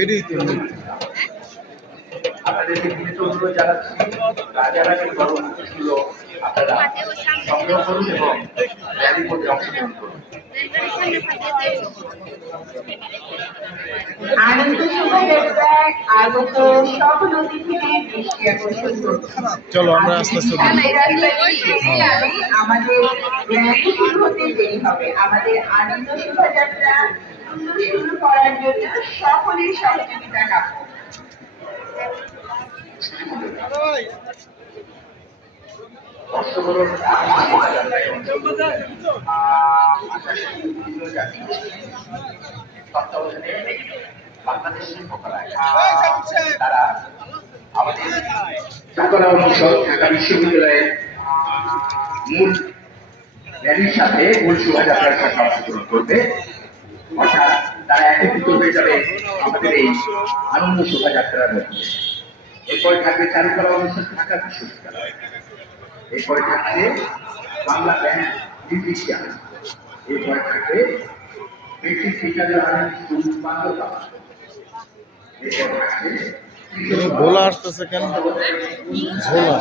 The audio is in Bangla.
এটাই তো আপনাদের নেতৃত্বগুলো যারা রাজারাজের কর্মসূচিগুলো আপনারা সংগ্রহ করুন এবং র্যালি করতে অংশগ্রহণ করুন। আনন্দ শোভাযাত্রায় আগত সকল অতিথিদের দৃষ্টি আকর্ষণ করছি। চলো আমরা আস্তে আস্তে আমাদের র্যালি শুরু হতে দেরি হবে। আমাদের আনন্দ শোভাযাত্রা শুরু করার জন্য সকলের সহযোগিতা কাম্য। তারা আমাদের চাকলা অনুষদ ঢাকা বিশ্ববিদ্যালয়ের মূল র্যালির সাথে মূল শোভাযাত্রার সাথে অংশগ্রহণ করবে। অর্থাৎ তারা একত্রিত হয়ে যাবে আমাদের এই আনন্দ শোভাযাত্রার মধ্যে। এরপরে থাকবে চারুকলা অনুষদ ঢাকা বিশ্ববিদ্যালয়, এরপরে থাকছে বাংলা ব্যান্ড মিউজিশিয়ান, এরপরে থাকবে মেট্রিক বিদ্যালয় স্কুল বাংলা, এরপরে থাকছে ভোলা আসতেছে কেন? ভোলা